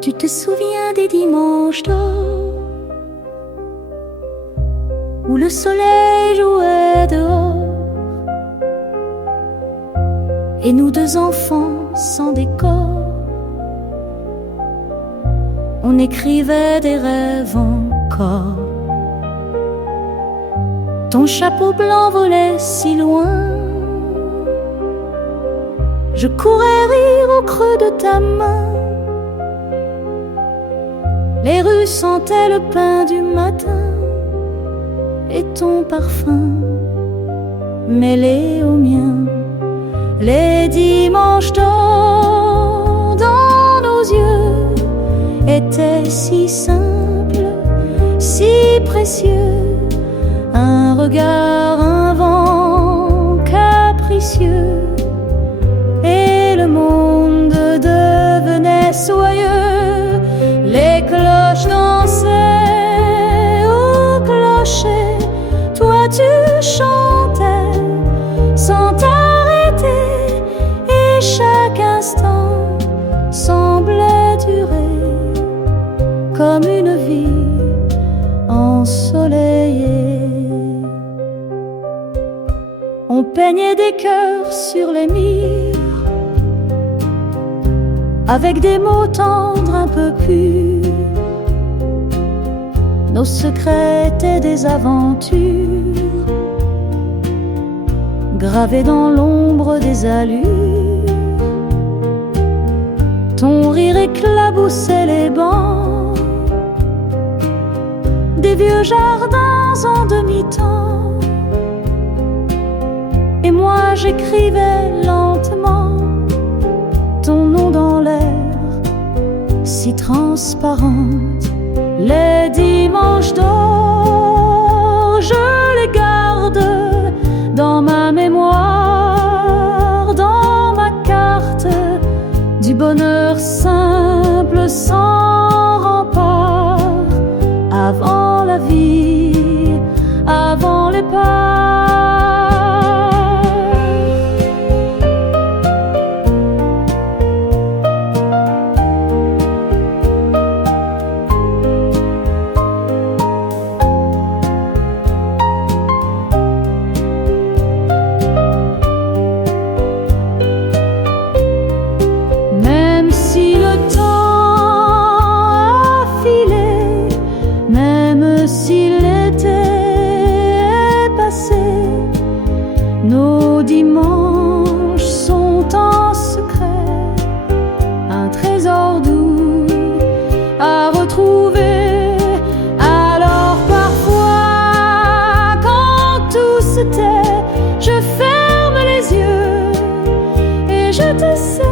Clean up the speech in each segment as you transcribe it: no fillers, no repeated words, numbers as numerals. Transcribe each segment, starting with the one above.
Tu te souviens des dimanches d'or où le soleil jouait dehors et nous deux enfants sans décor, on écrivait des rêves encore. Ton chapeau blanc volait si loin, je courais rire au creux de ta main. Les rues sentaient le pain du matin et ton parfum mêlé au mien. Les dimanches d'or dans nos yeux étaient si simples, si précieux. Un regard, un vent capricieux, et le monde devenait soyeux. Les cloches dansaient au clocher, toi tu chantais sans t'arrêter, et chaque instant semblait durer comme une vie ensoleillée. On peignait des cœurs sur les murs avec des mots tendres un peu purs. Nos secrets étaient des aventures gravées dans l'ombre des allures. Ton rire éclaboussait les bancs des vieux jardins en demi-temps, et moi j'écrivais lentement ton nom dans l'air, si transparente. Les dimanches d'or, je les garde dans ma mémoire, dans ma carte du bonheur simple sans rempart. Avant la vie, avant les pas. Nos dimanches sont en secret un trésor doux à retrouver. Alors parfois, quand tout se tait, je ferme les yeux et je te sais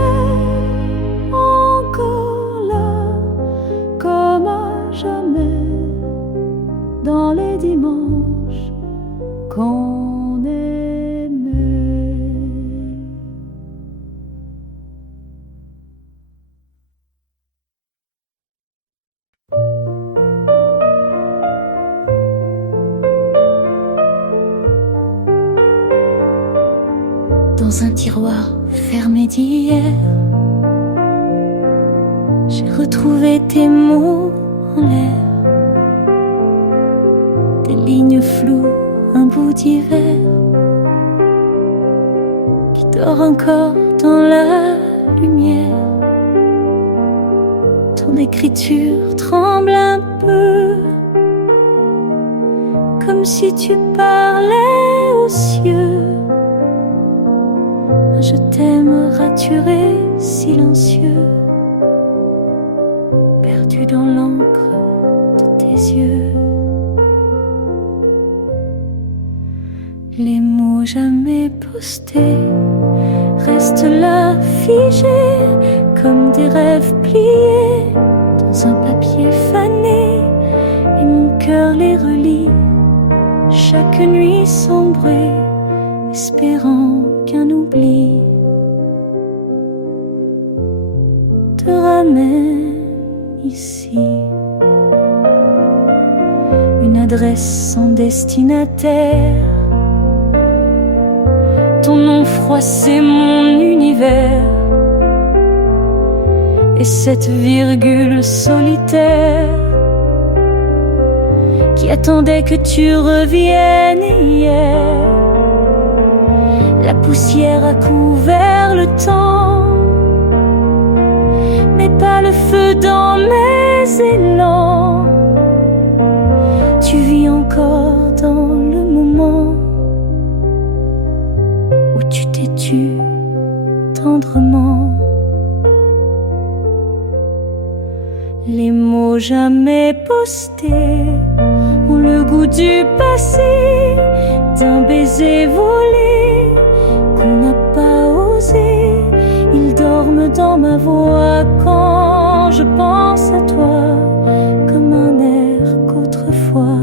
encore là, comme à jamais, dans les dimanches qu'on est. Dans un tiroir fermé d'hier, j'ai retrouvé tes mots en l'air, des lignes floues, un bout d'hiver qui dort encore dans la lumière. Ton écriture tremble un peu, comme si tu parlais aux cieux. Je t'aime raturé, silencieux, perdu dans l'encre de tes yeux. Les mots jamais postés restent là figés comme des rêves pliés dans un papier fané, et mon cœur les relit chaque nuit sombrée, espérant qu'un oubli te ramène ici. Une adresse sans destinataire, ton nom froissé mon univers, et cette virgule solitaire qui attendait que tu reviennes hier. La poussière a couvert le temps, mais pas le feu dans mes élans. Tu vis encore dans le moment où tu t'es tu tendrement. Les mots jamais postés ont le goût du passé, d'un baiser volé qu'on n'a pas osé. Ils dorment dans ma voix quand je pense à toi, comme un air qu'autrefois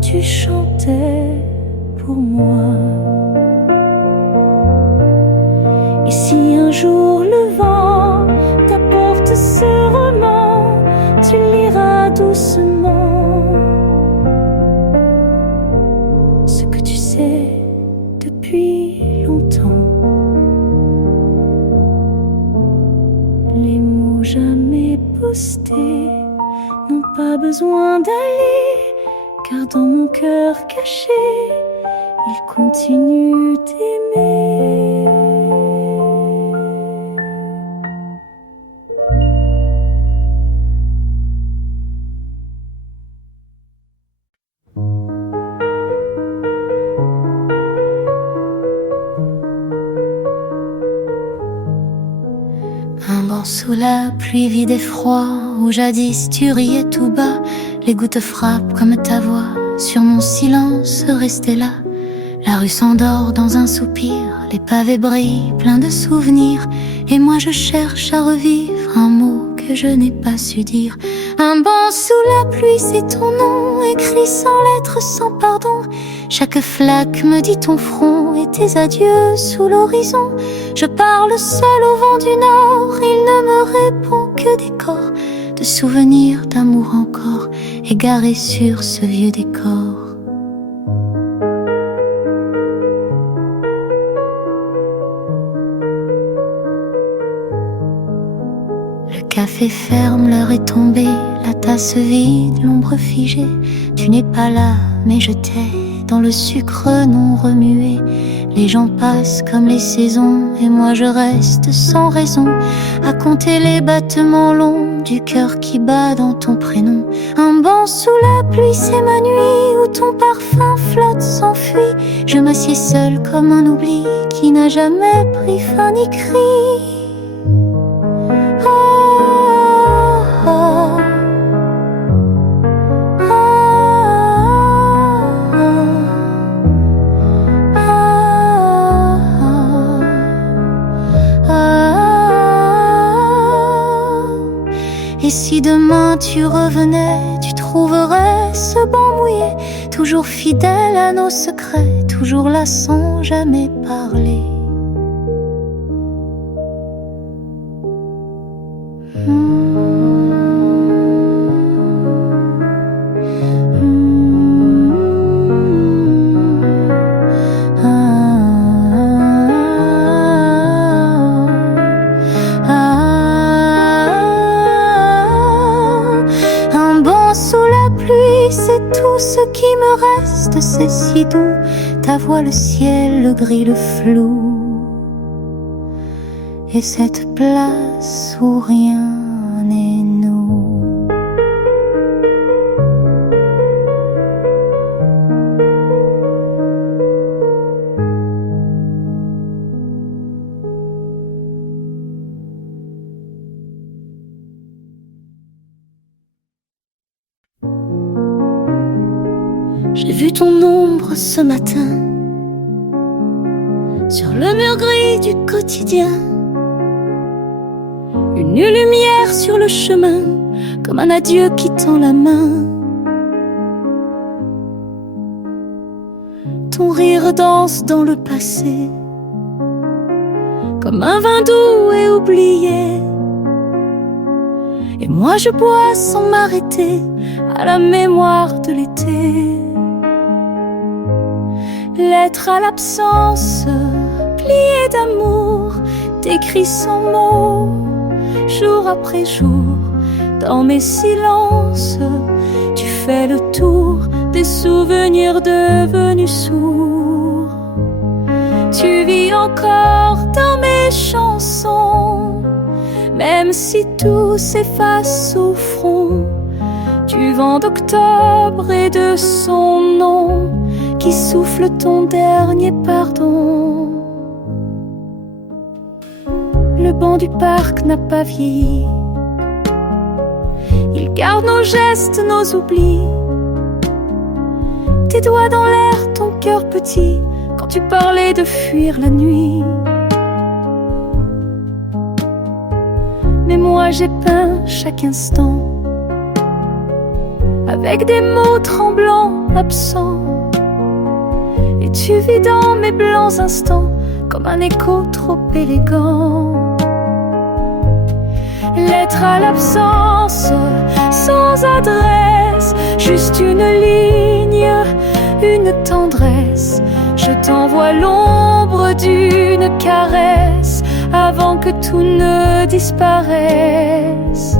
tu chantais pour moi. Et si un jour le vent t'apporte ce roman, tu liras doucement ce que tu sais depuis longtemps. Les mots jamais postés n'ont pas besoin d'aller, car dans mon cœur caché, ils continuent d'aimer. Un banc sous la pluie vide et froid, où jadis tu riais tout bas. Les gouttes frappent comme ta voix sur mon silence resté là. La rue s'endort dans un soupir, les pavés brillent pleins de souvenirs, et moi je cherche à revivre un mot que je n'ai pas su dire. Un banc sous la pluie, c'est ton nom, écrit sans lettres, sans pardon. Chaque flaque me dit ton front et tes adieux sous l'horizon. Je parle seul au vent du nord, il ne me répond que des corps de souvenirs d'amour encore, égarés sur ce vieux décor. Le café ferme, l'heure est tombée, la tasse vide, l'ombre figée. Tu n'es pas là, mais je t'ai dans le sucre non remué. Les gens passent comme les saisons, et moi je reste sans raison à compter les battements longs du cœur qui bat dans ton prénom. Un banc sous la pluie, c'est ma nuit, où ton parfum flotte, s'enfuit. Je m'assieds seule comme un oubli qui n'a jamais pris fin ni cri. Et si demain tu revenais, tu trouverais ce banc mouillé, toujours fidèle à nos secrets, toujours là sans jamais parler. Tout ce qui me reste, c'est si doux. Ta voix, le ciel, le gris, le flou, et cette place où rien n'est nous. J'ai vu ton ombre ce matin sur le mur gris du quotidien. Une lumière sur le chemin, comme un adieu qui tend la main. Ton rire danse dans le passé, comme un vin doux et oublié. Et moi je bois sans m'arrêter à la mémoire de l'été. Lettre à l'absence, pliée d'amour, t'écris sans mots, jour après jour, dans mes silences. Tu fais le tour des souvenirs devenus sourds. Tu vis encore dans mes chansons, même si tout s'efface au front du vent d'octobre et de son nom qui souffle ton dernier pardon. Le banc du parc n'a pas vieilli, il garde nos gestes, nos oublis. Tes doigts dans l'air, ton cœur petit, quand tu parlais de fuir la nuit. Mais moi j'ai peint chaque instant avec des mots tremblants, absents. Et tu vis dans mes blancs instants comme un écho trop élégant. Lettre à l'absence, sans adresse, juste une ligne, une tendresse. Je t'envoie l'ombre d'une caresse avant que tout ne disparaisse.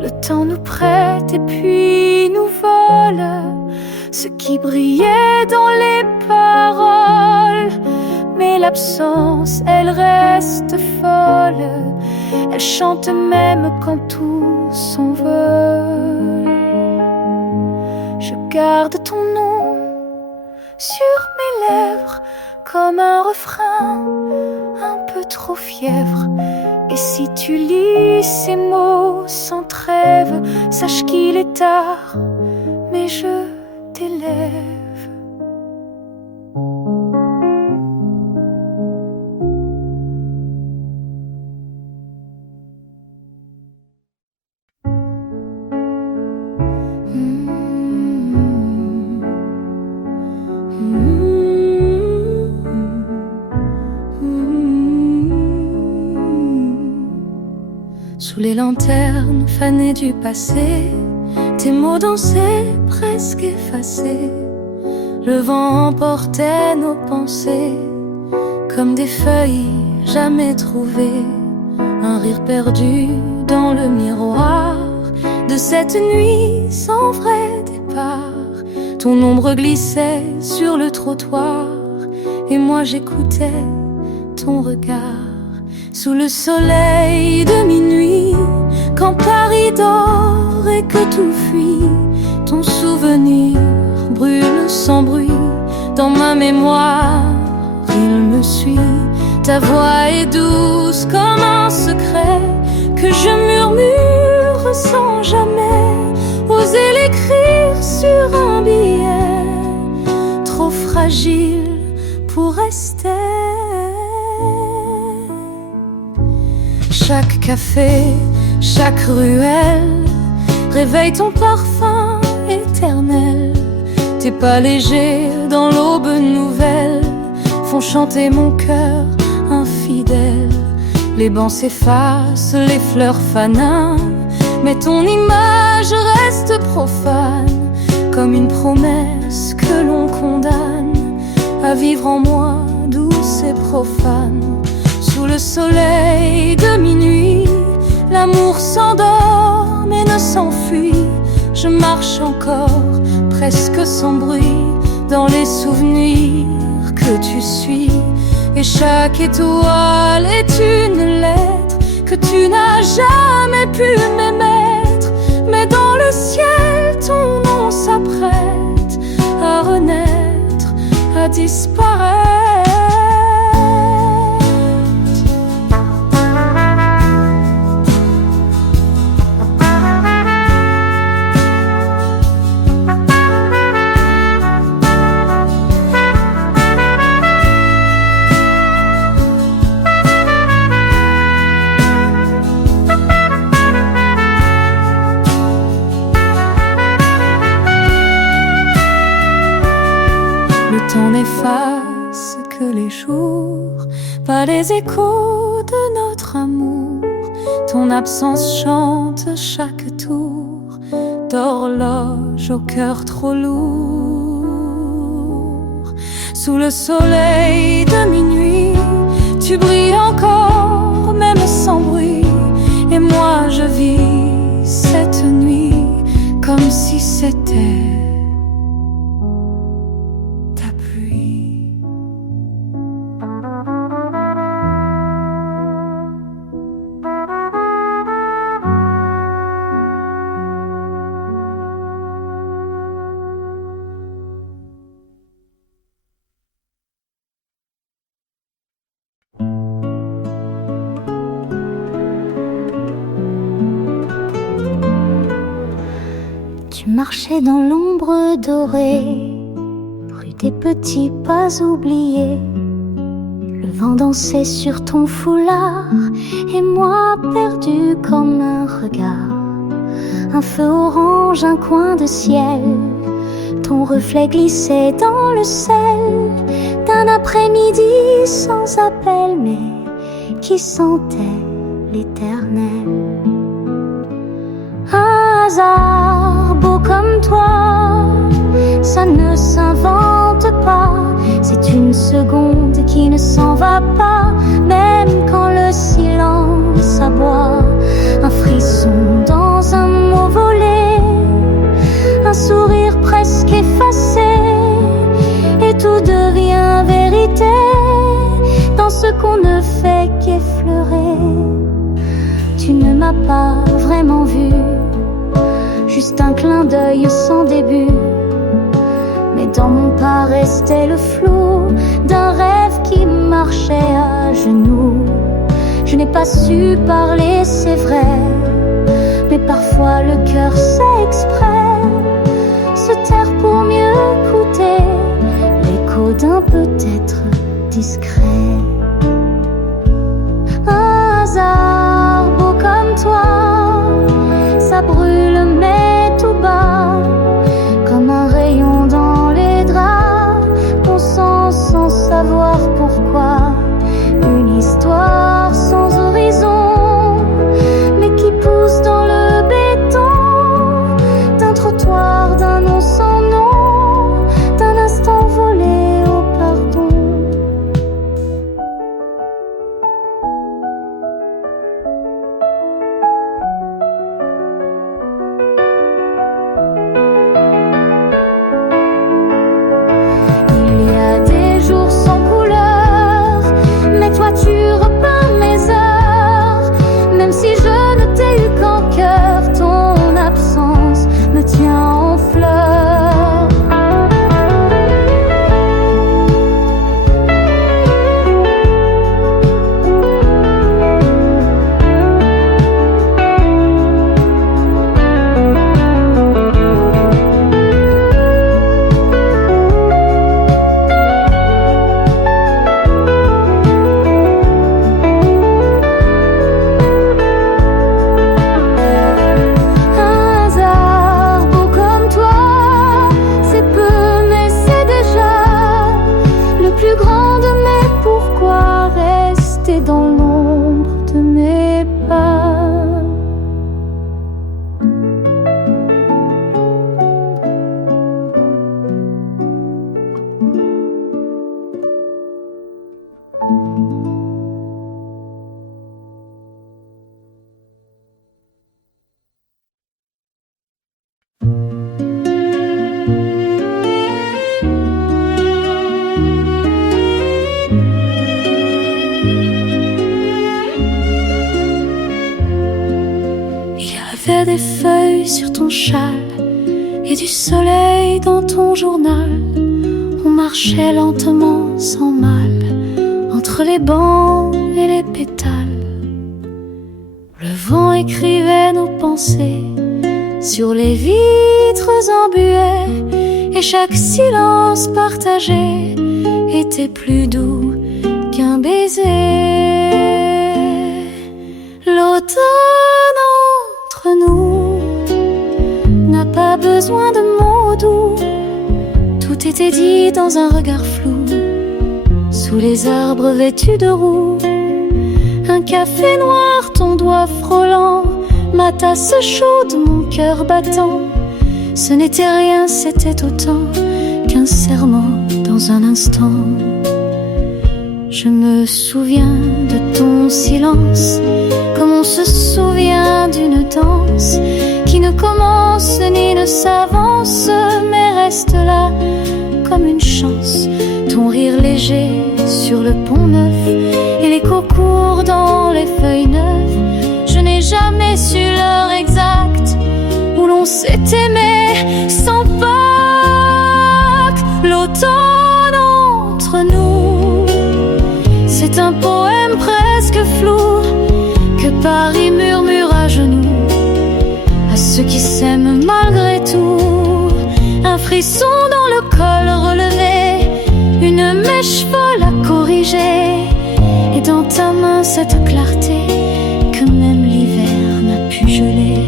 Le temps nous prête et puis nous vole ce qui brillait dans les paroles. Mais l'absence, elle reste folle, elle chante même quand tout s'envole. Je garde ton nom sur mes lèvres comme un refrain un peu trop fièvre. Et si tu lis ces mots sans trêve, sache qu'il est tard, mais je t'élève. Sous les lanternes fanées du passé, tes mots dansaient presque effacés. Le vent emportait nos pensées comme des feuilles jamais trouvées. Un rire perdu dans le miroir de cette nuit sans vrai départ. Ton ombre glissait sur le trottoir et moi j'écoutais ton regard. Sous le soleil de minuit, quand Paris dort et que tout fuit, ton souvenir brûle sans bruit dans ma mémoire, il me suit. Ta voix est douce comme un secret que je murmure sans jamais oser l'écrire sur un billet, trop fragile pour rester. Chaque café, chaque ruelle réveille ton parfum éternel. Tes pas légers dans l'aube nouvelle font chanter mon cœur infidèle. Les bancs s'effacent, les fleurs fanent, mais ton image reste profane, comme une promesse que l'on condamne à vivre en moi douce et profane. Sous le soleil de minuit, l'amour s'endort mais ne s'enfuit. Je marche encore, presque sans bruit, dans les souvenirs que tu suis. Et chaque étoile est une lettre que tu n'as jamais pu m'émettre. Mais dans le ciel, ton nom s'apprête à renaître, à disparaître. Le temps n'efface ce que les jours, pas les échos de notre amour. Ton absence chante chaque tour d'horloge au cœur trop lourd. Sous le soleil de minuit, tu brilles encore, même sans bruit. Et moi je vis cette nuit comme si c'était ta pluie. Tu marchais dans l'ombre dorée, rue des petits pas oubliés. Le vent dansait sur ton foulard, et moi perdue comme un regard. Un feu orange, un coin de ciel, ton reflet glissait dans le sel d'un après-midi sans appel, mais qui sentait l'éternel. Un hasard beau comme toi, ça ne s'invente pas. C'est une seconde qui ne s'en va pas, même quand le silence aboie. Un frisson dans un mot volé, un sourire presque effacé, et tout devient vérité dans ce qu'on ne fait qu'effleurer. Tu ne m'as pas vraiment vu, juste un clin d'œil sans début. Mais dans mon pas restait le flou d'un rêve qui marchait à genoux. Je n'ai pas su parler, c'est vrai, mais parfois le cœur sait exprès se taire pour mieux écouter l'écho d'un peut-être discret. Un hasard beau comme toi, ça brûle mais tout bas, comme un rayon dans les draps qu'on sent sans savoir pourquoi. Une histoire sans horizon, mais qui pousse dans le béton d'un trottoir, d'un nom sans nom, d'un instant volé au pardon. Il y a des jours sans couleur, mais toi tu repeins mes heures. Même si je ne t'ai eu qu'en cœur, ton absence me tient en fleurs. Un hasard beau comme toi, c'est peu mais c'est déjà le plus grand de mes pourquoi, rester dans l'ombre de mes pas. Il y avait des feuilles sur ton châle et du soleil dans ton journal. On marchait lentement sans mal entre les bancs et les pétales. Le vent écrivait nos pensées sur les vitres embuées, et chaque silence partagé était plus doux qu'un baiser. L'automne entre nous n'a pas besoin de mots doux, tout était dit dans un regard flou sous les arbres vêtus de roux. Un café noir, ton doigt frôlant, ma tasse chaude, mon cœur battant. Ce n'était rien, c'était autant qu'un serment dans un instant. Je me souviens de ton silence, comme on se souvient d'une danse qui ne commence ni ne s'avance, mais reste là comme une chance. Ton rire léger sur le pont neuf et l'écho court dans les feuilles neuves. Je n'ai jamais su l'heure exacte où l'on s'est aimé sans pacte. L'automne entre nous, c'est un poème presque flou que Paris murmure à genoux à ceux qui s'aiment malgré tout. Un frisson dans le col relevé, une mèche folle à corriger, et dans ta main cette clarté que même l'hiver n'a pu geler.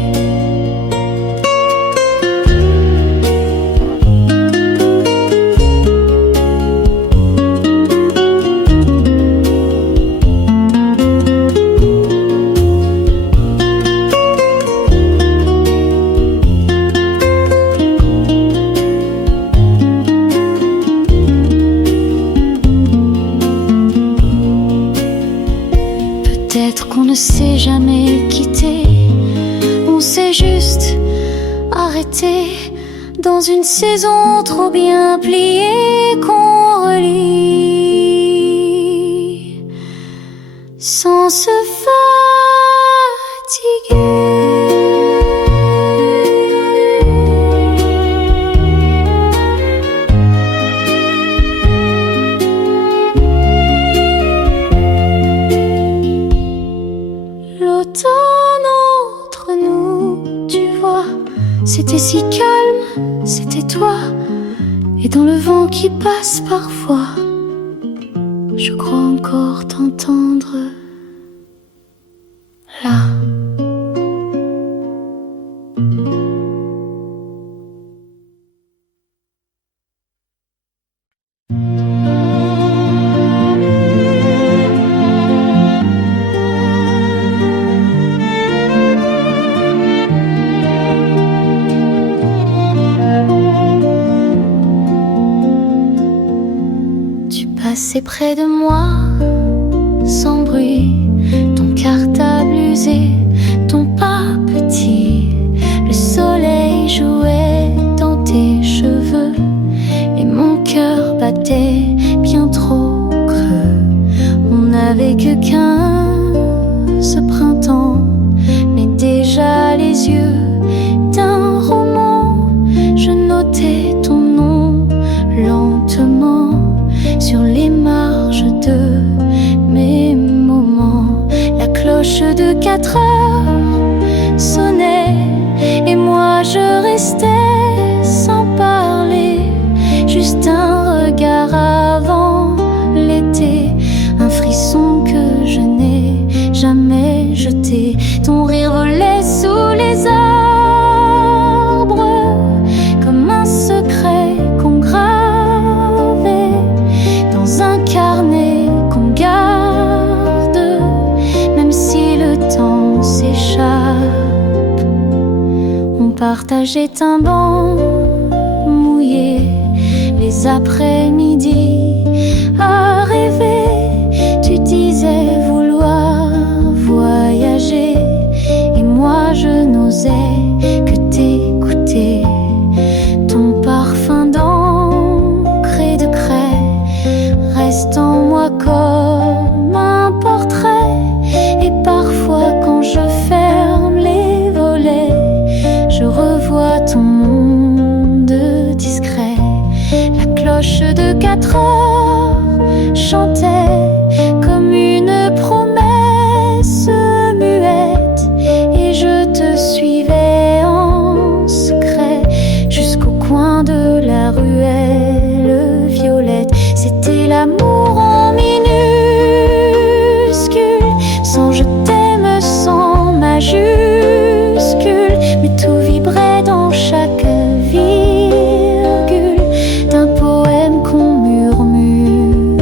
Peut-être qu'on ne s'est jamais quitté, on s'est juste arrêté dans une saison trop bien pliée qu'on relit sans se fatiguer. Entre nous, tu vois, c'était si calme, c'était toi. Et dans le vent qui passe parfois, je crois encore t'entendre là. Passais près de moi, sans bruit, ton cartable usé, ton pas petit. Le soleil jouait dans tes cheveux et mon cœur battait bien trop creux. On n'avait que 15 printemps, mais déjà les yeux d'un roman. Je notais ton nom lentement sur les marges de mes moments. La cloche de 4 heures sonnait et moi je restais sans parler, juste un regard avant l'été, un frisson que je n'ai jamais jeté. Ton rire volait sous les arbres comme un secret qu'on gravait dans un carnet qu'on garde, même si le temps s'échappe. On partageait un banc mouillé, les après-midi à rêver. Tu disais vouloir voyager et moi je n'osais que t'écouter. Ton parfum d'encre et de craie reste en moi comme un portrait. Et parfois quand je ferme les volets, je revois ton monde discret. La cloche de 4 heures chantait comme une promesse muette, et je te suivais en secret jusqu'au coin de la ruelle violette. C'était l'amour en minuscule, sans je t'aime, sans majuscule, mais tout vibrait dans chaque virgule d'un poème qu'on murmure.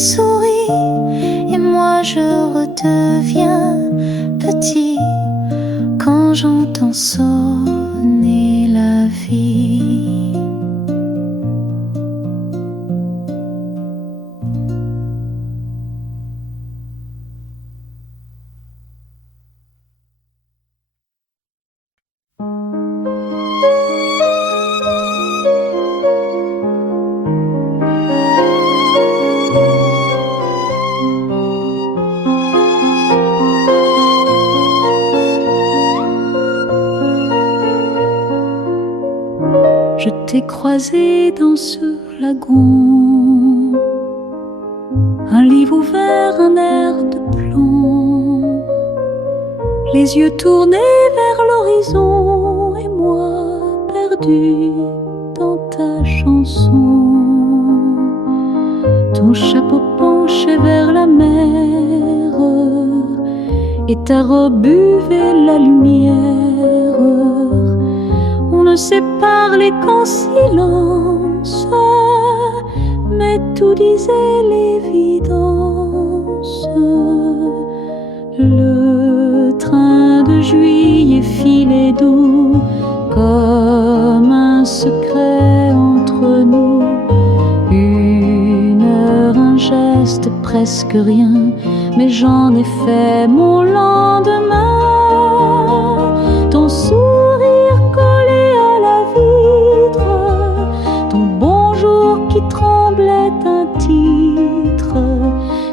sourit et moi je redeviens petit quand j'entends sonner la vie. Je t'ai croisé dans ce lagon, un livre ouvert, un air de plomb, les yeux tournés vers l'horizon et moi perdu dans ta chanson. Ton chapeau penché vers la mer et ta robe buvait la lumière. On ne sait parler qu'en silence, mais tout disait l'évidence. Le train de juillet filait doux comme un secret entre nous. Une heure, un geste, presque rien, mais j'en ai fait mon lendemain. Ton sourire collé à la vitre, ton bonjour qui tremblait un titre,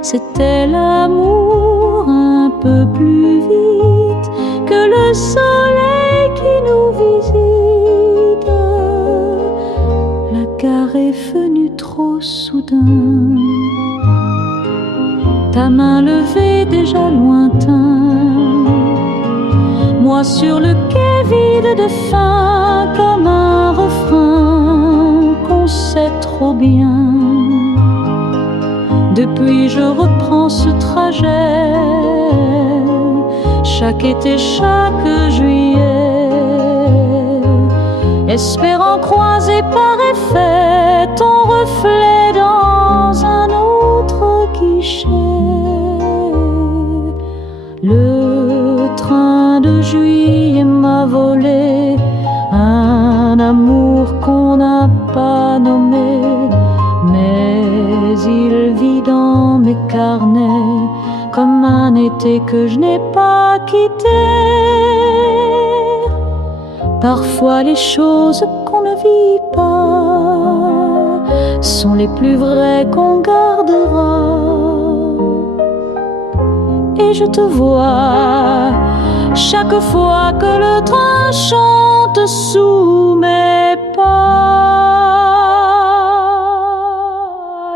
c'était l'amour un peu plus vite que le soleil qui nous visite. La gare est venue trop soudain, ta main levée déjà lointain, moi sur le quai vide de faim, comme un refrain qu'on sait trop bien. Depuis je reprends ce trajet, chaque été, chaque juillet, espérant croiser par effet ton reflet dans un autre guichet. Le train de juillet m'a volé un amour qu'on n'a pas nommé, mais il vit dans mes carnets comme un été que je n'ai pas quitté. Parfois les choses qu'on ne vit pas sont les plus vraies qu'on gardera. Et je te vois chaque fois que le train chante sous mes pas.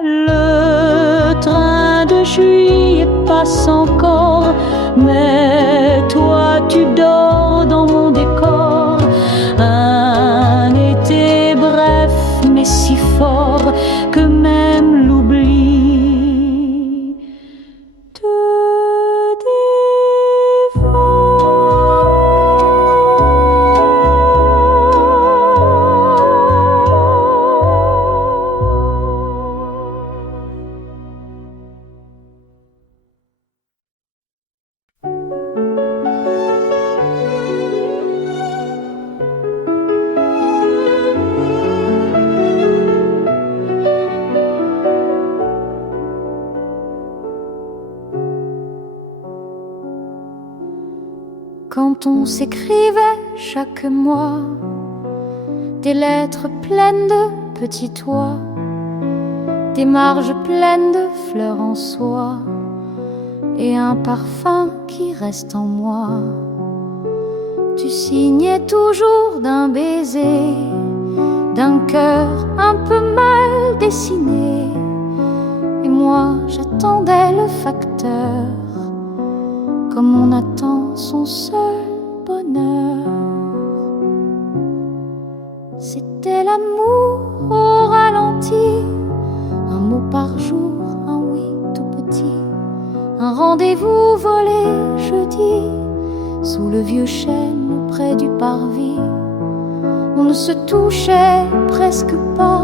Le train de juillet passe encore, mais toi tu dors dans mon décor. Un été bref mais si fort que même l'oubli te Quand on s'écrivait chaque mois des lettres pleines de petits toits, des marges pleines de fleurs en soie et un parfum qui reste en moi. Tu signais toujours d'un baiser, d'un cœur un peu mal dessiné, et moi j'attendais le facteur comme on attend son seul bonheur. C'était l'amour au ralenti, un mot par jour, un oui tout petit, un rendez-vous volé jeudi sous le vieux chêne près du parvis. On ne se touchait presque pas,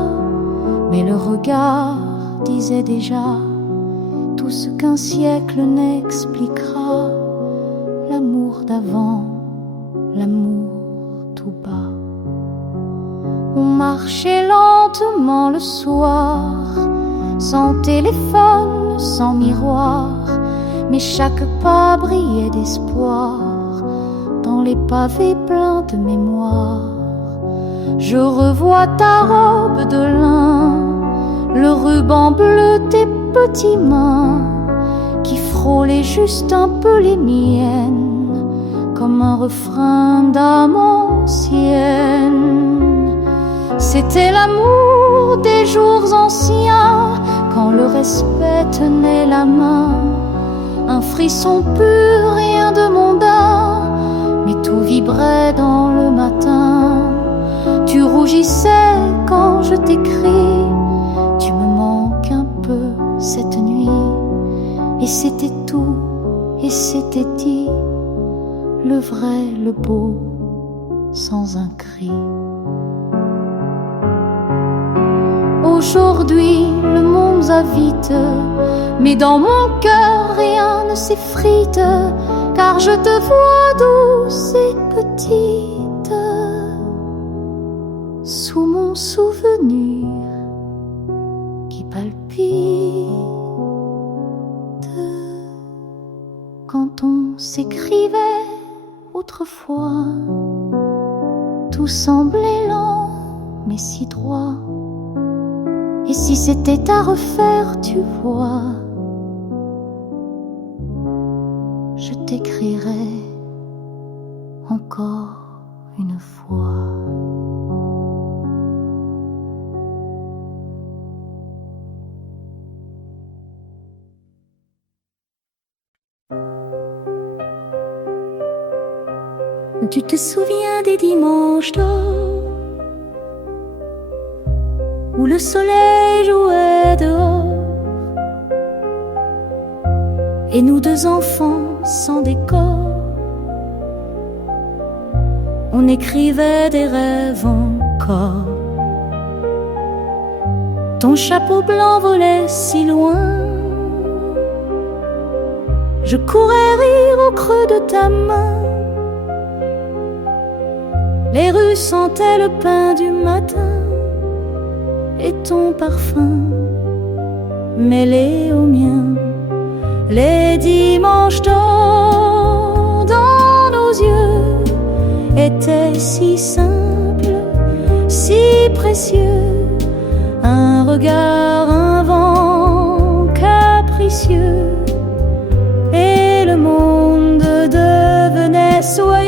mais le regard disait déjà tout ce qu'un siècle n'expliquera. L'amour d'avant, l'amour tout bas. On marchait lentement le soir, sans téléphone, sans miroir, mais chaque pas brillait d'espoir dans les pavés pleins de mémoire. Je revois ta robe de lin, le ruban bleu, tes petites mains qui frôlaient juste un peu les miennes, comme un refrain d'âme ancienne. C'était l'amour des jours anciens, quand le respect tenait la main. Un frisson pur, rien de mondain, mais tout vibrait dans le matin. Tu rougissais quand je t'écris, tu me manques un peu cette nuit. Et c'était tout, et c'était dit, le vrai, le beau, sans un cri. Aujourd'hui, le monde va vite, mais dans mon cœur, rien ne s'effrite, car je te vois douce et petite, sous mon souvenir qui palpite. Quand on s'écrivait autrefois, tout semblait lent, mais si droit. Et si c'était à refaire, tu vois, je t'écrirais encore une fois. Tu te souviens des dimanches d'or où le soleil jouait dehors et nous deux enfants sans décor, on écrivait des rêves encore. Ton chapeau blanc volait si loin, je courais rire au creux de ta main. Les rues sentaient le pain du matin et ton parfum mêlé au mien. Les dimanches d'or dans nos yeux étaient si simples, si précieux. Un regard, un vent capricieux, et le monde devenait soyeux.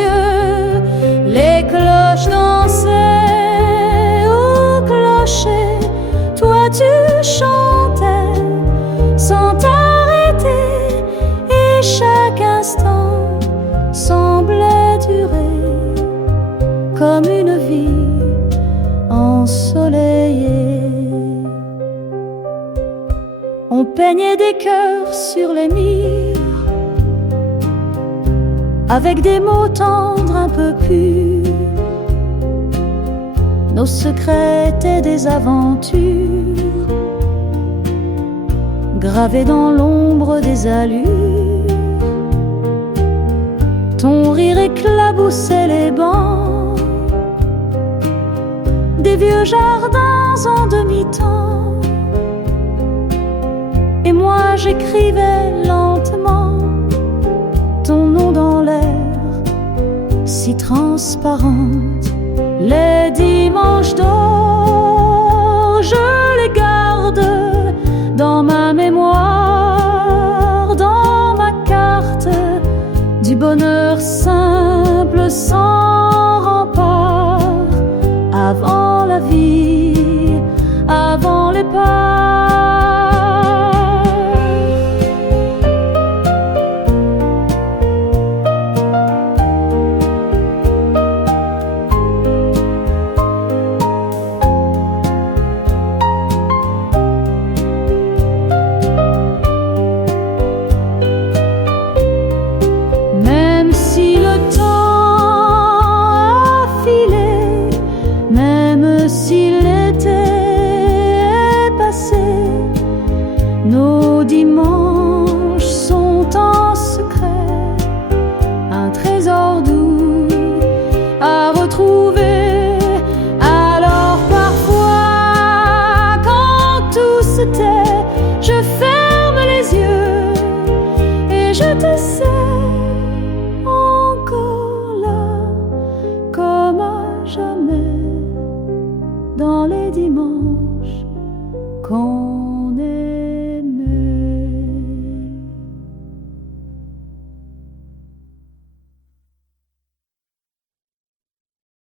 Les cloches dansaient au clocher, toi tu chantais sans t'arrêter, et chaque instant semblait durer comme une vie ensoleillée. On peignait des cœurs sur les murs avec des mots tendres un peu purs. Nos secrets étaient des aventures gravées dans l'ombre des allures. Ton rire éclaboussait les bancs des vieux jardins en demi-temps, et moi j'écrivais lentement ton nom dans l'air, si transparente. Les dimanches d'or, je les garde dans ma mémoire, dans ma carte du bonheur simple sans rempart, avant la vie, avant les pas. Nos dimanches